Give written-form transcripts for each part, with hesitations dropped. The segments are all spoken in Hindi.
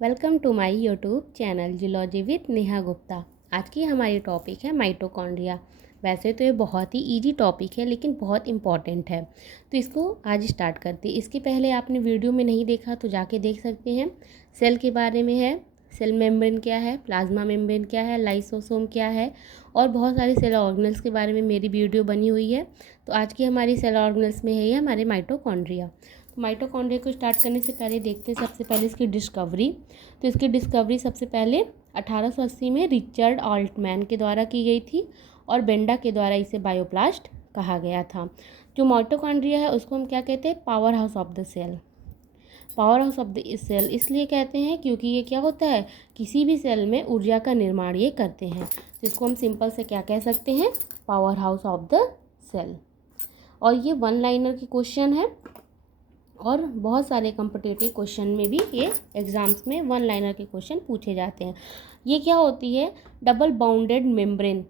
Welcome to my YouTube channel zoology with Neha Gupta. आज की हमारी टॉपिक है माइटोकॉन्ड्रिया। वैसे तो ये बहुत ही इजी टॉपिक है लेकिन बहुत इम्पॉर्टेंट है, तो इसको आज स्टार्ट करते हैं। इसके पहले आपने वीडियो में नहीं देखा तो जाके देख सकते हैं। सेल के बारे में है, सेल मेम्ब्रेन क्या है, प्लाज्मा मेम्ब्रेन क्या है, लाइसोसोम क्या है, और बहुत सारे सेल ऑर्गेनल्स के बारे में मेरी वीडियो बनी हुई है। तो आज की हमारी सेल ऑर्गेनल्स में है ये हमारे माइटोकॉन्ड्रिया। माइटोकॉन्ड्रिया को स्टार्ट करने से पहले देखते हैं सबसे पहले इसकी डिस्कवरी। तो इसकी डिस्कवरी सबसे पहले 1880 में रिचर्ड ऑल्टमैन के द्वारा की गई थी और बेंडा के द्वारा इसे बायोप्लास्ट कहा गया था। जो माइटोकॉन्ड्रिया है उसको हम क्या कहते हैं, power house of the cell. Power house of the cell इसलिए कहते हैं क्योंकि ये क्या होता है, किसी भी सेल में ऊर्जा का निर्माण ये करते हैं। तो इसको हम सिंपल से क्या कह सकते हैं, power house of the cell. और ये वन लाइनर की क्वेश्चन है और बहुत सारे कॉम्पिटिटिव क्वेश्चन में भी ये एग्जाम्स में वन लाइनर के क्वेश्चन पूछे जाते हैं। ये क्या होती है, डबल बाउंडेड मेम्ब्रेन।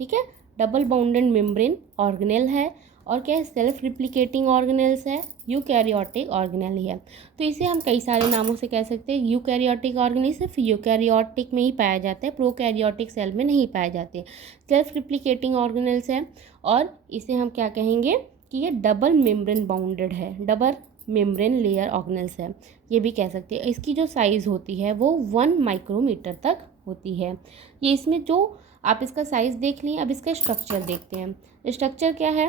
ठीक है, डबल बाउंडेड मेम्ब्रेन ऑर्गेनेल है और क्या है, सेल्फ रिप्लिकेटिंग ऑर्गेनेल्स है, यूकैरियोटिक ऑर्गेनेल ही है। तो इसे हम कई सारे नामों से कह सकते हैं। यूकैरियोटिक ऑर्गेनेल सिर्फ यूकैरियोटिक में ही पाया जाता है, प्रोकैरियोटिक सेल में नहीं पाए जाते। सेल्फ रिप्लिकेटिंग ऑर्गेनेल्स है और इसे हम क्या कहेंगे कि ये डबल मेम्ब्रेन बाउंडेड है, डबल मेम्ब्रेन लेयर ऑर्गेनेल्स है, ये भी कह सकते हैं। इसकी जो साइज़ होती है वो 1 माइक्रोमीटर तक होती है। ये इसमें जो आप इसका साइज़ देख लिए, अब इसका स्ट्रक्चर देखते हैं। स्ट्रक्चर क्या है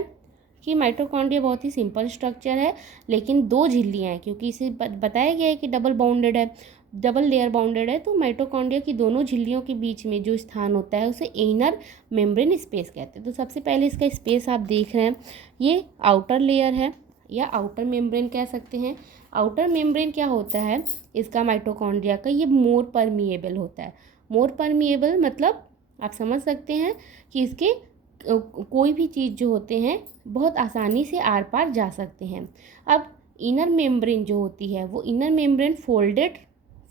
कि माइटोकॉन्ड्रिया बहुत ही सिंपल स्ट्रक्चर है, लेकिन दो झिल्लियाँ हैं क्योंकि इसे बताया गया है कि डबल बाउंडेड है, डबल लेयर बाउंडेड है। तो माइटोकॉन्ड्रिया की दोनों झिल्लियों के बीच में जो स्थान होता है उसे इनर मेम्ब्रेन स्पेस कहते हैं। तो सबसे पहले इसका स्पेस आप देख रहे हैं, ये आउटर लेयर है या आउटर मेम्ब्रेन कह सकते हैं। आउटर मेम्ब्रेन क्या होता है इसका माइटोकॉन्ड्रिया का, ये मोर परमिएबल होता है। मोर परमिएबल मतलब आप समझ सकते हैं कि इसके कोई भी चीज़ जो होते हैं बहुत आसानी से आर पार जा सकते हैं। अब इनर मेम्ब्रेन जो होती है वो इनर मेम्ब्रेन फोल्डेड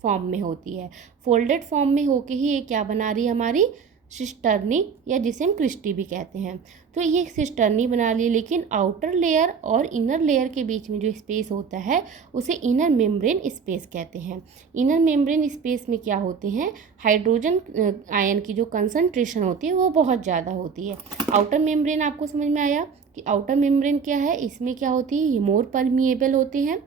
फॉर्म में होती है। फोल्डेड फॉर्म में होके ही ये क्या बना रही है, हमारी सिस्टर्नी या जिसे हम क्रिस्टी भी कहते हैं। तो ये सिस्टर्नी बना ली, लेकिन आउटर लेयर और इनर लेयर के बीच में जो स्पेस होता है उसे इनर मेम्ब्रेन स्पेस कहते हैं। इनर मेम्ब्रेन स्पेस में क्या होते हैं, हाइड्रोजन आयन की जो कंसंट्रेशन होती है वो बहुत ज़्यादा होती है। आउटर मेम्ब्रेन आपको समझ में आया कि आउटर मेम्ब्रेन क्या है, इसमें क्या होती है, ये मोर परमिएबल होते हैं।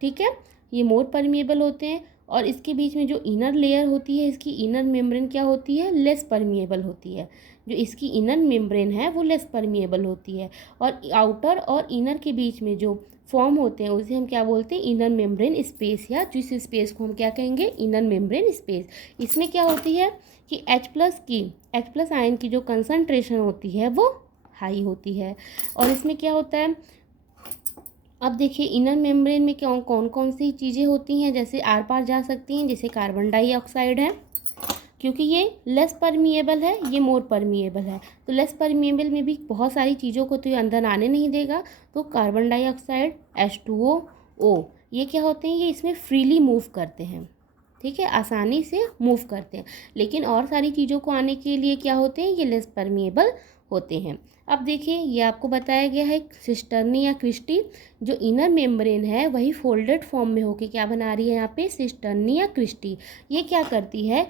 ठीक है, ये मोर परमिएबल होते हैं और इसके बीच में जो इनर लेयर होती है, इसकी इनर मेम्ब्रेन क्या होती है, लेस परमिएबल होती है। जो इसकी इनर मेम्ब्रेन है वो लेस परमिएबल होती है। और आउटर और इनर के बीच में जो फॉर्म होते हैं उसे हम क्या बोलते हैं, इनर मेम्ब्रेन स्पेस, या जिस स्पेस को हम क्या कहेंगे, इनर मेम्ब्रेन स्पेस। इसमें क्या होती है कि H प्लस आयन की जो कंसंट्रेशन होती है वो हाई होती है। और इसमें क्या होता है, अब देखिए इनर मेम्ब्रेन में क्या कौन कौन सी चीज़ें होती हैं जैसे आर पार जा सकती हैं, जैसे कार्बन डाइऑक्साइड है, क्योंकि ये लेस परमिएबल है, ये मोर परमिएबल है। तो लेस परमिएबल में भी बहुत सारी चीज़ों को तो ये अंदर आने नहीं देगा। तो कार्बन डाइऑक्साइड, H2O ये क्या होते हैं, ये इसमें फ्रीली मूव करते हैं। ठीक है, आसानी से मूव करते हैं। लेकिन और सारी चीज़ों को आने के लिए क्या होते हैं, ये लेस परमिएबल होते हैं। अब देखिए ये आपको बताया गया है सिस्टर्नी या क्रिस्टी। जो इनर मेम्ब्रेन है वही फोल्डेड फॉर्म में होके क्या बना रही है, यहाँ पे सिस्टर्नी या क्रिस्टी। ये क्या करती है,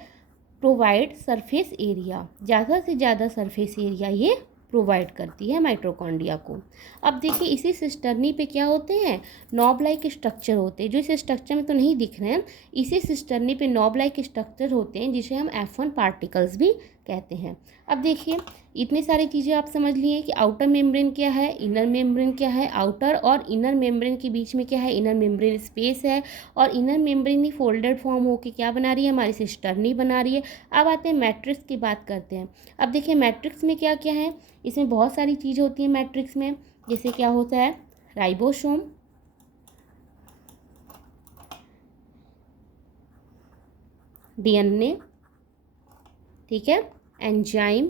प्रोवाइड सरफेस एरिया, ज़्यादा से ज़्यादा सरफेस एरिया ये प्रोवाइड करती है माइटोकॉन्ड्रिया को। अब देखिए इसी सिस्टर्नी पे क्या होते हैं, नॉब लाइक स्ट्रक्चर होते हैं, जो इस स्ट्रक्चर में तो नहीं दिख रहे हैं। इसी सिस्टर्नी पे नॉब लाइक स्ट्रक्चर होते हैं जिसे हम F1 पार्टिकल्स भी कहते हैं। अब देखिए इतनी सारी चीज़ें आप समझ लिए कि आउटर मेम्ब्रेन क्या है, इनर मेम्ब्रेन क्या है, आउटर और इनर मेम्ब्रेन के बीच में क्या है, इनर मेम्ब्रेन स्पेस है, और इनर मेम्ब्रेन ही फोल्डेड फॉर्म होके क्या बना रही है, हमारी सिस्टर्नी बना रही है। अब आते हैं मैट्रिक्स की बात करते हैं। अब देखिए मैट्रिक्स में क्या क्या है, इसमें बहुत सारी चीज़ होती है मैट्रिक्स में। जैसे क्या होता है, राइबोसोम, DNA, ठीक है, एंजाइम,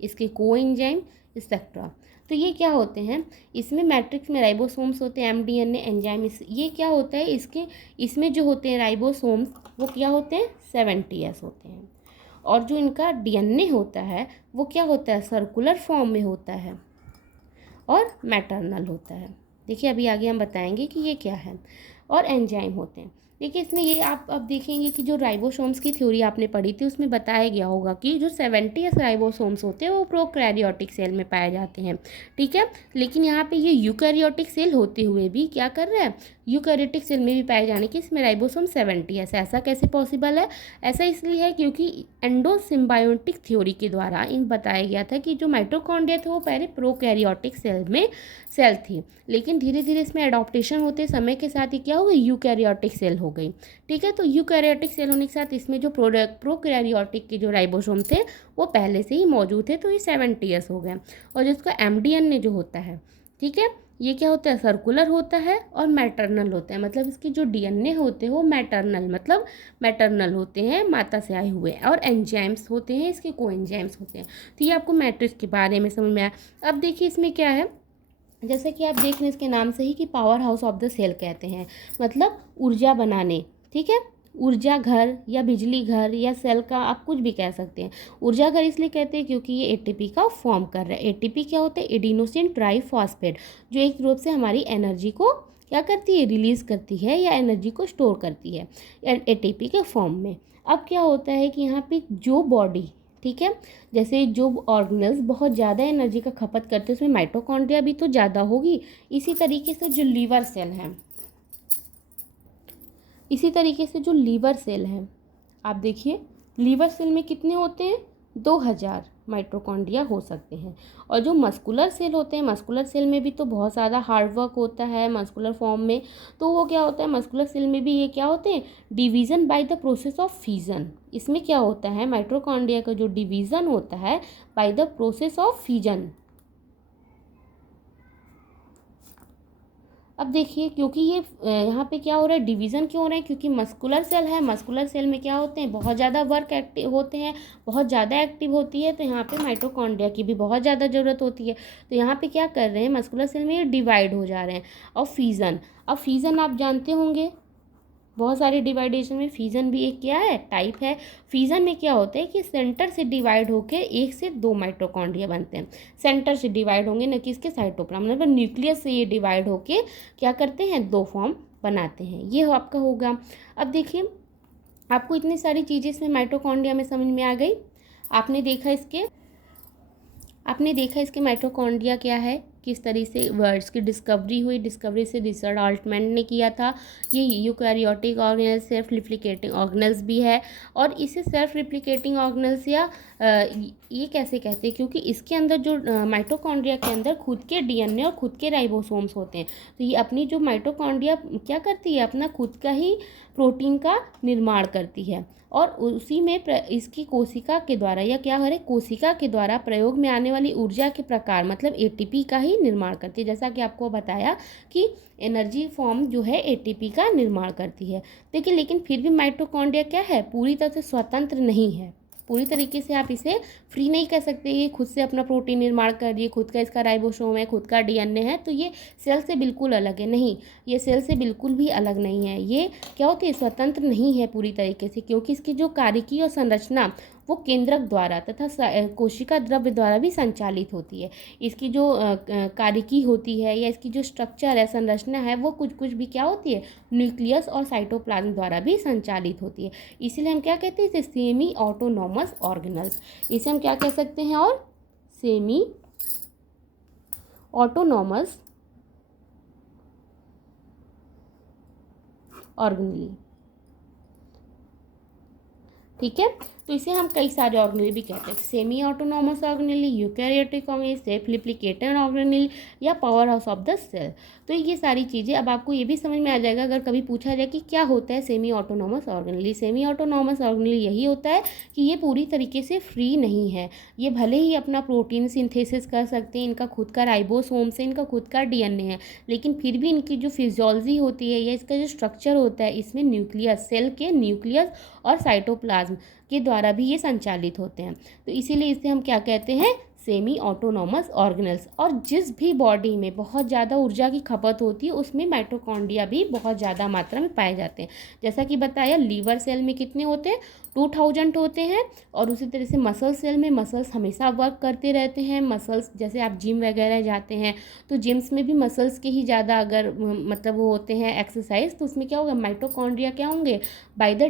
इसके कोएंजाइम एक्सेट्रा। तो ये क्या होते हैं, इसमें मैट्रिक्स में राइबोसोम्स होते हैं, mDNA, एंजाइम। ये क्या होता है, इसमें जो होते हैं राइबोसोम्स वो क्या होते हैं, 70S होते हैं। और जो इनका DNA होता है वो क्या होता है, सर्कुलर फॉर्म में होता है और मैटरनल होता है। देखिए अभी आगे हम बताएंगे कि ये क्या है। और एंजाइम होते हैं। देखिए इसमें ये आप अब देखेंगे कि जो राइबोसोम्स की थ्योरी आपने पढ़ी थी उसमें बताया गया होगा कि जो 70 राइबोसोम्स होते हैं वो प्रोकैरियोटिक सेल में पाए जाते हैं, ठीक है। लेकिन यहाँ पे ये यूकैरियोटिक सेल होते हुए भी क्या कर रहा है, यूकैरियोटिक सेल में भी पाए जाने की इसमें राइबोसोम 70 है। ऐसा कैसे पॉसिबल है? ऐसा इसलिए है क्योंकि एंडोसिम्बायोटिक थ्योरी के द्वारा इन बताया गया था कि जो माइटोकॉन्ड्रिया थे वो पहले प्रोकैरियोटिक सेल में सेल थी, लेकिन धीरे धीरे इसमें एडॉप्टेशन होते समय के साथ ही क्या हो गई, यूकैरियोटिक सेल हो गई, ठीक है। तो यूकैरियोटिक सेल होने के साथ इसमें जो प्रोकैरियोटिक के जो राइबोसोम थे वो पहले से ही मौजूद थे, तो ये 70 ईयर्स हो गए। और जिसका एमडीएनए जो होता है, ठीक है, ये क्या होता है, सर्कुलर होता है और मैटरनल होता है, मतलब इसके जो डीएनए होते हैं वो मैटरनल मतलब मैटरनल होते हैं, माता से आए हुए, और एंजाइम्स होते हैं इसके कोएंजाइम्स होते हैं। तो ये आपको मैट्रिक्स के बारे में समझ में आया। अब देखिए इसमें क्या है, जैसे कि आप देख रहे हैं इसके नाम से ही कि power house of the cell कहते हैं, मतलब ऊर्जा बनाने, ठीक है, ऊर्जा घर या बिजली घर या सेल का आप कुछ भी कह सकते हैं। ऊर्जा घर इसलिए कहते हैं क्योंकि ये एटीपी का फॉर्म कर रहा है। एटीपी क्या होता है, एडिनोसिन ट्राइफॉस्फेट, जो एक रूप से हमारी एनर्जी को क्या करती है, रिलीज करती है या एनर्जी को स्टोर करती है एटीपी के फॉर्म में। अब क्या होता है कि यहाँ पे जो बॉडी, ठीक है, जैसे जो ऑर्गेनल्स बहुत ज़्यादा एनर्जी का खपत करते हैं उसमें माइटोकॉन्ड्रिया भी तो ज़्यादा होगी। इसी तरीके से जो लीवर सेल है, इसी तरीके से जो लीवर सेल है, आप देखिए लीवर सेल में कितने होते हैं, 2000 माइटोकॉन्ड्रिया हो सकते हैं। और जो मस्कुलर सेल होते हैं, मस्कुलर सेल में भी तो बहुत ज़्यादा हार्ड वर्क होता है मस्कुलर फॉर्म में, तो वो क्या होता है, मस्कुलर सेल में भी ये क्या होते हैं, division by the process of fission. इसमें क्या होता है, माइटोकॉन्ड्रिया का जो डिवीज़न होता है by the process of fission. अब देखिए क्योंकि ये यहाँ पे क्या हो रहा है, डिवीज़न क्यों हो रहा है, क्योंकि मस्कुलर सेल है, मस्कुलर सेल में क्या होते हैं, बहुत ज़्यादा वर्क एक्टिव होते हैं, बहुत ज़्यादा एक्टिव होती है, तो यहाँ पे माइटोकॉन्ड्रिया की भी बहुत ज़्यादा ज़रूरत होती है। तो यहाँ पे क्या कर रहे हैं, मस्कुलर सेल में ये डिवाइड हो जा रहे हैं। और फिजन, अब फिजन आप जानते होंगे, बहुत सारे डिवाइडेशन में फिजन भी एक क्या है, टाइप है। फिजन में क्या होता है कि सेंटर से डिवाइड होकर 1 से 2 माइटोकॉन्ड्रिया बनते हैं। सेंटर से डिवाइड होंगे न कि इसके साइटोप्लाज्म, मतलब न्यूक्लियस से ये डिवाइड होके क्या करते हैं, 2 फॉर्म बनाते हैं। ये आपका होगा। अब देखिए आपको इतनी सारी चीज़ें इसमें माइटोकॉन्ड्रिया में समझ में आ गई। आपने देखा इसके माइटोकॉन्ड्रिया क्या है, किस तरह से वर्ड्स की डिस्कवरी हुई, डिस्कवरी से रिचर्ड आल्टमैन ने किया था। ये eukaryotic organelles self replicating organelles भी है। और इसे सेल्फ रिप्लिकेटिंग ऑर्गेनल्स या ये कैसे कहते हैं, क्योंकि इसके अंदर जो माइटोकॉन्ड्रिया के अंदर खुद के डीएनए और खुद के राइबोसोम्स होते हैं। तो ये अपनी जो माइटोकॉन्ड्रिया क्या करती है, अपना खुद का ही प्रोटीन का निर्माण करती है, और उसी में इसकी कोशिका के द्वारा या क्या है, कोशिका के द्वारा प्रयोग में आने वाली ऊर्जा के प्रकार मतलब एटीपी का ही निर्माण करती है। जैसा कि आपको बताया कि एनर्जी फॉर्म जो है एटीपी का निर्माण करती है। देखिए लेकिन फिर भी माइटोकॉन्ड्रिया क्या है, पूरी तरह से स्वतंत्र नहीं है। पूरी तरीके से आप इसे फ्री नहीं कर सकते, ये खुद से अपना प्रोटीन निर्माण कर रही है, खुद का इसका राइबोसोम है, खुद का डीएनए है, तो ये सेल से बिल्कुल अलग है। नहीं, ये सेल से बिल्कुल भी अलग नहीं है। ये क्या होती है, स्वतंत्र नहीं है पूरी तरीके से, क्योंकि इसकी जो कार्यकी और संरचना वो केंद्रक द्वारा तथा कोशिका द्रव्य द्वारा भी संचालित होती है। इसकी जो कार्यकी होती है या इसकी जो स्ट्रक्चर है, संरचना है, वो कुछ कुछ भी क्या होती है, न्यूक्लियस और साइटोप्लाज्म द्वारा भी संचालित होती है। इसीलिए हम क्या कहते हैं इसे, सेमी ऑटोनॉमस ऑर्गेनल्स। इसे हम क्या कह सकते हैं, और सेमी ऑटोनॉमस ऑर्गेनली, ठीक है। तो इसे हम कई सारे ऑर्गेनेल भी कहते हैं, semi autonomous organelle, eukaryotic organelle, self replicating organelle या power house of the cell. तो ये सारी चीज़ें अब आपको ये भी समझ में आ जाएगा अगर कभी पूछा जाए कि क्या होता है semi autonomous organelle. Semi autonomous organelle यही होता है कि ये पूरी तरीके से फ्री नहीं है। ये भले ही अपना प्रोटीन सिंथेसिस कर सकते हैं, इनका खुद का राइबोसोम से, इनका खुद का डीएनए है, लेकिन फिर भी इनकी जो फिजियोलॉजी होती है या इसका जो स्ट्रक्चर होता है, इसमें न्यूक्लियस, सेल के न्यूक्लियस और साइटोप्लाज्म के द्वारा भी ये संचालित होते हैं। तो इसीलिए इसे हम क्या कहते हैं, सेमी ऑटोनॉमस ऑर्गेनल्स। और जिस भी बॉडी में बहुत ज़्यादा ऊर्जा की खपत होती है उसमें माइटोकॉन्ड्रिया भी बहुत ज़्यादा मात्रा में पाए जाते हैं। जैसा कि बताया, लीवर सेल में कितने होते हैं, 2000 होते हैं। और उसी तरह से मसल सेल में मसल्स हमेशा वर्क करते रहते हैं। मसल्स जैसे आप जिम वगैरह जाते हैं तो जिम्स में भी मसल्स के ही ज़्यादा अगर मतलब वो होते हैं एक्सरसाइज, तो उसमें क्या होगा, माइटोकॉन्ड्रिया क्या होंगे, by the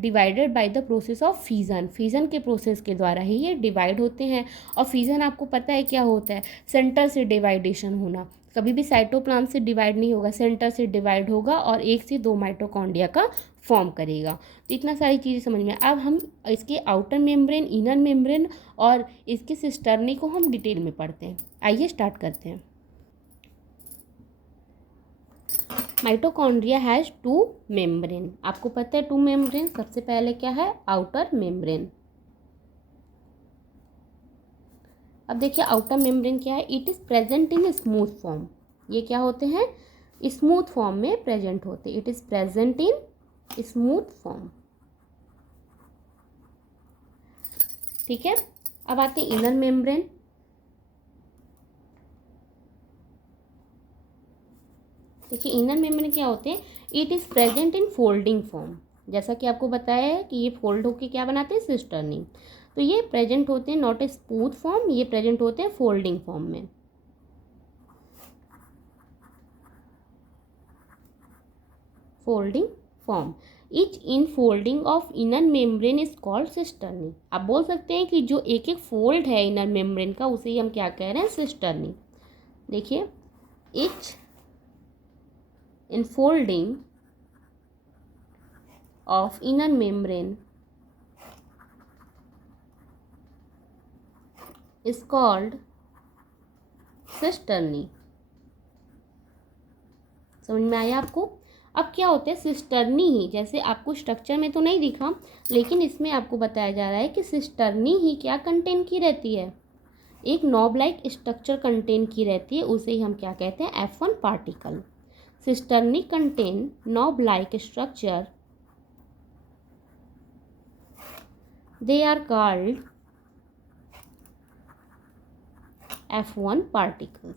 divided by the process of fission. Fission के प्रोसेस के द्वारा ही ये डिवाइड होते हैं। और फिजन आपको पता है क्या होता है, सेंटर से डिवाइडेशन होना। कभी भी साइटोप्लाज्म से डिवाइड नहीं होगा, सेंटर से डिवाइड होगा और 1 से 2 माइटोकॉन्ड्रिया का फॉर्म करेगा। तो इतना सारी चीज़ें समझ में। अब हम इसके आउटर मेम्ब्रेन, इनर मेम्ब्रेन और इसके सिस्टर्नी को हम डिटेल में पढ़ते हैं। आइए स्टार्ट करते हैं। Mitochondria has 2 membrane. आपको पता है 2 मेम्ब्रेन, सबसे पहले क्या है, आउटर मेम्ब्रेन। अब देखिए आउटर मेम्ब्रेन क्या है, it is present in smooth form. ये क्या होते हैं, स्मूथ फॉर्म में प्रेजेंट होते हैं। It is present in smooth form. ठीक है। अब आते हैं इनर मेम्ब्रेन। देखिए इनर मेम्ब्रेन क्या होते हैं, it is present in folding form. जैसा कि आपको बताया है कि ये फोल्ड होके क्या बनाते हैं, सिस्टर्नी। तो ये प्रेजेंट होते हैं नॉट ए स्मूथ फॉर्म, ये प्रेजेंट होते हैं फोल्डिंग फॉर्म में। Folding form. Etch in folding of inner membrane is called cisternae. आप बोल सकते हैं कि जो एक एक फोल्ड है इनर मेम्ब्रेन का, उसे ही हम क्या कह रहे हैं, सिस्टर्नी। देखिए etch in folding of inner membrane is called cisternae. समझ में आया आपको। अब क्या होता है, सिस्टर्नी ही, जैसे आपको स्ट्रक्चर में तो नहीं दिखा, लेकिन इसमें आपको बताया जा रहा है कि सिस्टर्नी ही क्या कंटेन की रहती है, एक नॉब लाइक स्ट्रक्चर कंटेन की रहती है। उसे ही हम क्या कहते हैं, F1 particle. Cisternae contain knob like structure, they are called F1 particles।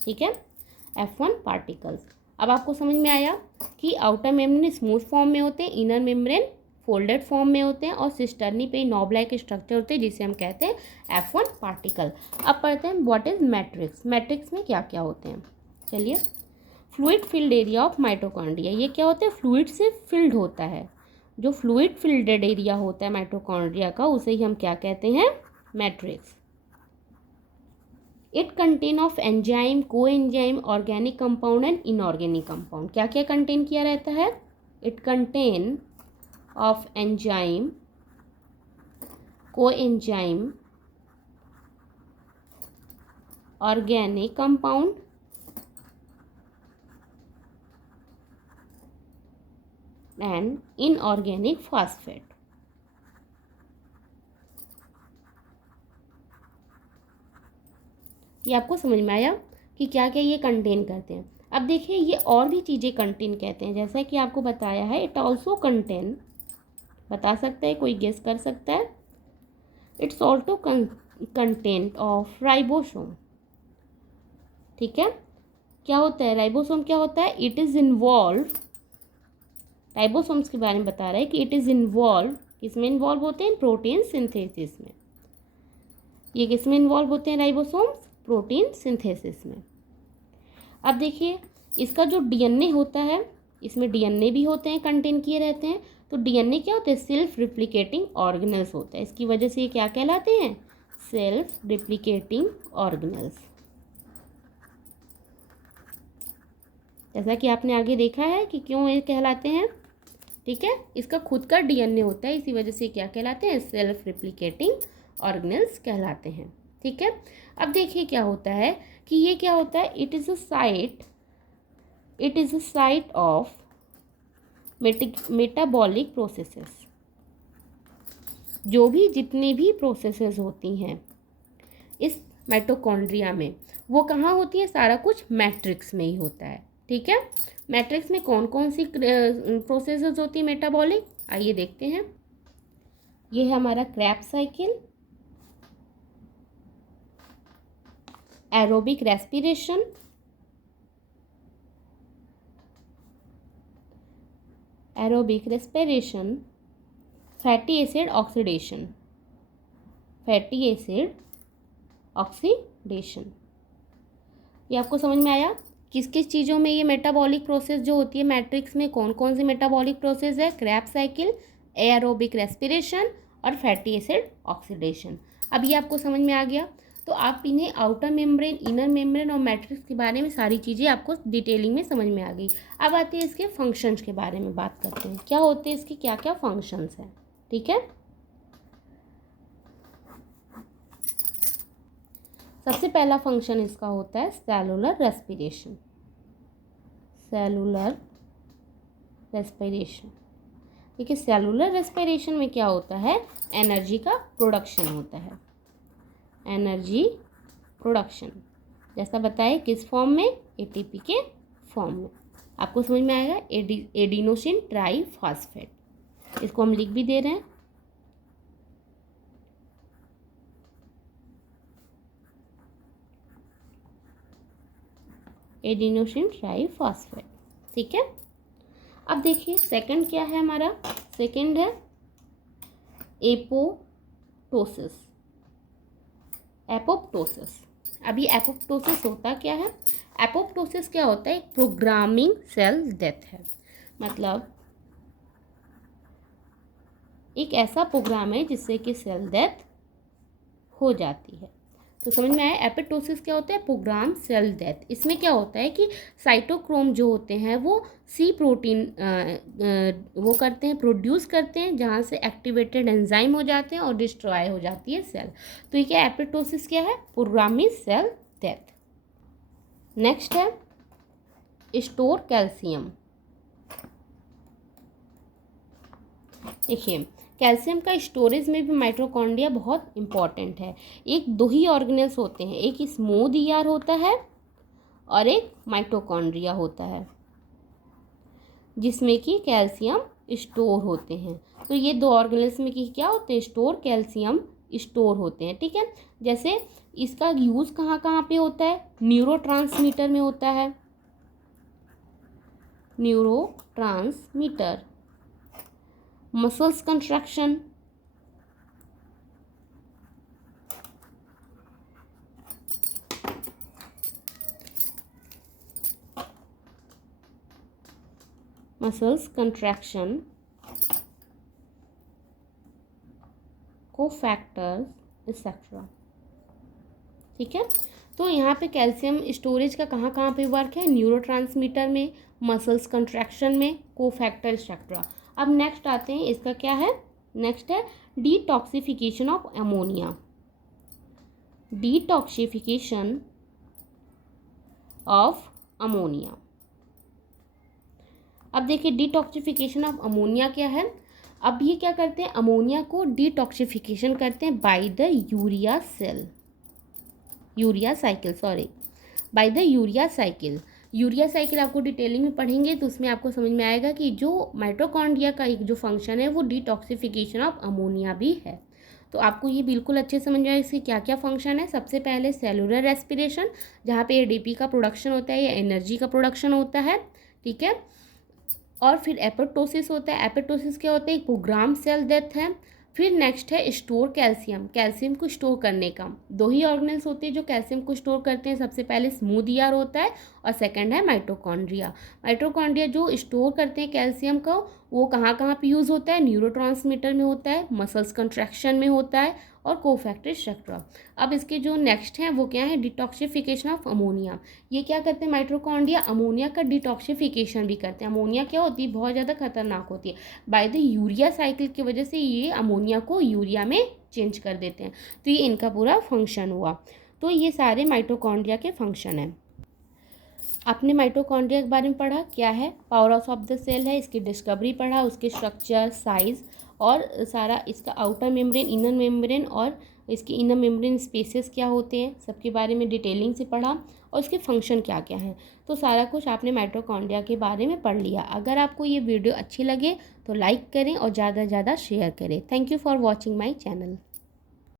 ठीक है, F1 particles। अब आपको समझ में आया कि आउटर मेम्ब्रेन स्मूथ फॉर्म में होते हैं, इनर मेम्ब्रेन फोल्डेड फॉर्म में होते हैं और सिस्टर्नी पे नॉब लाइक स्ट्रक्चर होते हैं जिसे हम कहते हैं F1 पार्टिकल। अब पढ़ते हैं व्हाट इज मैट्रिक्स। मैट्रिक्स में क्या क्या होते हैं, चलिए। Fluid filled area of mitochondria, ये क्या होता है, फ्लूइड से फिल्ड होता है। जो फ्लूइड फिल्डेड एरिया होता है माइटोकॉन्ड्रिया का, उसे ही हम क्या कहते हैं, matrix. It contain of enzyme, coenzyme, organic compound and inorganic compound. क्या क्या कंटेन किया रहता है, it contain of enzyme, coenzyme, organic compound and inorganic phosphate. ये आपको समझ में आया कि क्या क्या ये कंटेन करते हैं। अब देखिए ये और भी चीज़ें कंटेन कहते हैं, जैसा कि आपको बताया है, इट ऑल्सो कंटेन, बता सकता है कोई, गेस कर सकता है, it's also content of ribosome. ठीक है, क्या होता है राइबोसोम, क्या होता है, इट इज़ इन्वॉल्व, राइबोसोम्स के बारे में बता रहा है कि इट इज़ इन्वॉल्व, किसमें इन्वॉल्व होते हैं, प्रोटीन सिंथेसिस में। ये किसमें इन्वॉल्व होते हैं राइबोसोम्स, प्रोटीन सिंथेसिस में। अब देखिए इसका जो डीएनए होता है, इसमें डीएनए भी होते हैं, कंटेन किए रहते हैं। तो डीएनए क्या होते हैं, सेल्फ रिप्लिकेटिंग ऑर्गेनल्स होता है। इसकी वजह से ये क्या कहलाते हैं, सेल्फ रिप्लिकेटिंग ऑर्गेनल्स। जैसा कि आपने आगे देखा है कि क्यों ये कहलाते हैं। ठीक है, इसका खुद का डीएनए होता है, इसी वजह से क्या कहलाते हैं, सेल्फ रिप्लिकेटिंग ऑर्गेनल्स कहलाते हैं। ठीक है, अब देखिए क्या होता है कि ये क्या होता है, it is a site of metabolic processes. जो भी जितनी भी प्रोसेसेस होती हैं इस माइटोकॉन्ड्रिया में, वो कहाँ होती है, सारा कुछ मैट्रिक्स में ही होता है। ठीक है, मैट्रिक्स में कौन कौन सी प्रोसेसेस होती है मेटाबॉलिक, आइए देखते हैं। ये है हमारा Krebs cycle, aerobic respiration, aerobic respiration, fatty acid oxidation, fatty acid oxidation. ये आपको समझ में आया? किस किस चीज़ों में ये मेटाबॉलिक प्रोसेस जो होती है मैट्रिक्स में, कौन कौन सी मेटाबॉलिक प्रोसेस है? क्रैब्स साइकिल, एरोबिक रेस्पिरेशन और फैटी एसिड ऑक्सीडेशन। अब ये आपको समझ में आ गया। तो आप इन्हें आउटर मेम्ब्रेन, इनर मेम्ब्रेन और मैट्रिक्स के बारे में सारी चीज़ें आपको डिटेलिंग में समझ में आ गई। अब आते हैं इसके फंक्शंस के बारे में बात करते हैं, क्या होते हैं इसके, क्या क्या फंक्शंस हैं। ठीक है, सबसे पहला फंक्शन इसका होता है सेलुलर रेस्पिरेशन। सेलुलर रेस्पिरेशन, देखिए सेलुलर रेस्पिरेशन में क्या होता है? एनर्जी का प्रोडक्शन होता है, एनर्जी प्रोडक्शन। जैसा बताए किस फॉर्म में? एटीपी के फॉर्म में। आपको समझ में आएगा? एडिनोसिन ट्राइफॉस्फेट, इसको हम लिख भी दे रहे हैं। एडिनोसिन ट्राइफॉस्फेट, ठीक है। अब देखिए सेकंड क्या है हमारा? सेकंड है एपोप्टोसिस। एपोप्टोसिस, अब ये एपोप्टोसिस होता क्या है? एपोप्टोसिस क्या होता है? एक प्रोग्रामिंग सेल डेथ है, मतलब एक ऐसा प्रोग्राम है जिससे कि सेल डेथ हो जाती है। तो समझ में आया? एपोप्टोसिस क्या होता है? Program cell death. इसमें क्या होता है कि साइटोक्रोम जो होते हैं वो सी प्रोटीन वो करते हैं, प्रोड्यूस करते हैं, जहाँ से एक्टिवेटेड एंजाइम हो जाते हैं और डिस्ट्रॉय हो जाती है सेल। तो ये क्या एपोप्टोसिस क्या है? Programming cell death. नेक्स्ट है स्टोर कैल्शियम। देखिए कैल्शियम का स्टोरेज में भी माइटोकॉन्ड्रिया बहुत इंपॉर्टेंट है। एक दो ही ऑर्गेनेल्स होते हैं, एक स्मूथ ईआर होता है और एक माइटोकॉन्ड्रिया होता है जिसमें कि कैल्शियम स्टोर होते हैं। तो ये दो ऑर्गेनेल्स में कि क्या होते हैं? स्टोर कैल्शियम स्टोर होते हैं, ठीक है। जैसे इसका यूज़ कहाँ कहाँ पे होता है? न्यूरोट्रांसमीटर में होता है, neurotransmitter, muscles contraction, muscles contraction, cofactors etcetera, ठीक है। तो यहाँ पे कैल्शियम स्टोरेज का कहाँ कहाँ पे वर्क है? न्यूरोट्रांसमीटर में, मसल्स कंट्रैक्शन में, कोफैक्टर एक्सेट्रा। अब नेक्स्ट आते हैं, इसका क्या है? नेक्स्ट है detoxification of ammonia. Detoxification of ammonia. अब देखिए डिटॉक्सिफिकेशन ऑफ अमोनिया क्या है? अब ये क्या करते हैं? अमोनिया को डिटॉक्सिफिकेशन करते हैं by the urea cell, urea cycle, sorry, by the urea cycle. Urea cycle आपको डिटेलिंग में पढ़ेंगे तो उसमें आपको समझ में आएगा कि जो माइटोकॉन्ड्रिया का एक जो फंक्शन है वो डिटॉक्सिफिकेशन ऑफ अमोनिया भी है। तो आपको ये बिल्कुल अच्छे समझ में आएगा इसके क्या क्या फंक्शन है। सबसे पहले सेलुलर रेस्पिरेशन, जहाँ पे एडीपी का प्रोडक्शन होता है या एनर्जी का प्रोडक्शन होता है, ठीक है। और फिर एपोप्टोसिस होता है। एपोप्टोसिस क्या होता है? एक प्रोग्राम सेल डेथ है। फिर नेक्स्ट है स्टोर कैल्शियम, कैल्शियम को स्टोर करने का। दो ही ऑर्गेनेल्स होते हैं जो कैल्शियम को स्टोर करते हैं, सबसे पहले स्मूथ ईआर होता है और सेकंड है माइटोकॉन्ड्रिया। माइटोकॉन्ड्रिया जो स्टोर करते हैं कैल्शियम को, वो कहाँ कहाँ पे यूज़ होता है? न्यूरोट्रांसमीटर में होता है, मसल्स कंट्रैक्शन में होता है और कोफैक्टर एक्सेट्रा। अब इसके जो नेक्स्ट हैं वो क्या है? Detoxification of ammonia. ये क्या करते हैं माइटोकॉन्ड्रिया? अमोनिया का डिटॉक्सिफिकेशन भी करते हैं। अमोनिया क्या होती है? बहुत ज़्यादा खतरनाक होती है। बाय द यूरिया साइकिल की वजह से ये अमोनिया को यूरिया में चेंज कर देते हैं। तो ये इनका पूरा फंक्शन हुआ। तो ये सारे माइटोकॉन्ड्रिया के फंक्शन हैं। आपने माइटोकॉन्ड्रिया के बारे में पढ़ा, क्या है? Power house of the cell है, इसकी डिस्कवरी पढ़ा, उसके स्ट्रक्चर, साइज और सारा इसका आउटर मेम्ब्रेन, इनर मेम्ब्रेन और इसके इनर मेम्ब्रेन स्पेसेस क्या होते हैं, सबके बारे में डिटेलिंग से पढ़ा और उसके फंक्शन क्या क्या हैं। तो सारा कुछ आपने माइटोकॉन्ड्रिया के बारे में पढ़ लिया। अगर आपको ये वीडियो अच्छी लगे तो लाइक करें और ज़्यादा से ज़्यादा शेयर करें। Thank you for watching my channel.